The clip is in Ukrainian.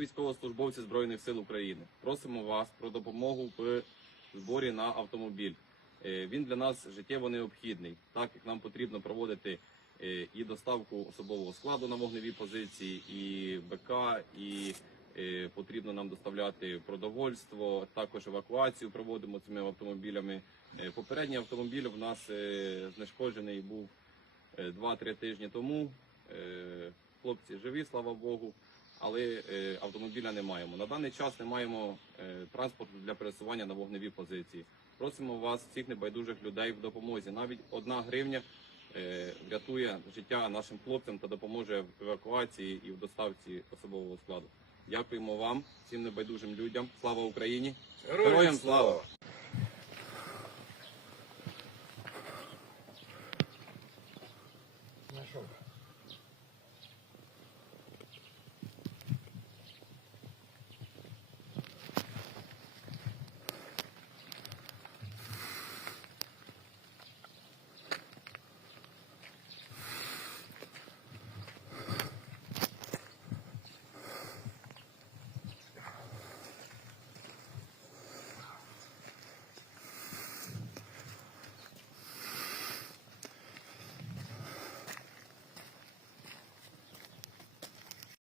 Військовослужбовці Збройних сил України, просимо вас про допомогу в зборі на автомобіль. Він для нас життєво необхідний, так як нам потрібно проводити і доставку особового складу на вогневі позиції, і БК, і потрібно нам доставляти продовольство, також евакуацію проводимо цими автомобілями. Попередній автомобіль в нас знешкоджений був 2-3 тижні тому. Хлопці живі, слава Богу, але автомобіля не маємо. На даний час не маємо транспорту для пересування на вогневі позиції. Просимо вас, всіх небайдужих людей, в допомозі. Навіть 1 гривня врятує життя нашим хлопцям та допоможе в евакуації і в доставці особового складу. Дякуємо вам, всім небайдужим людям. Слава Україні! Героям слава! Знайшов.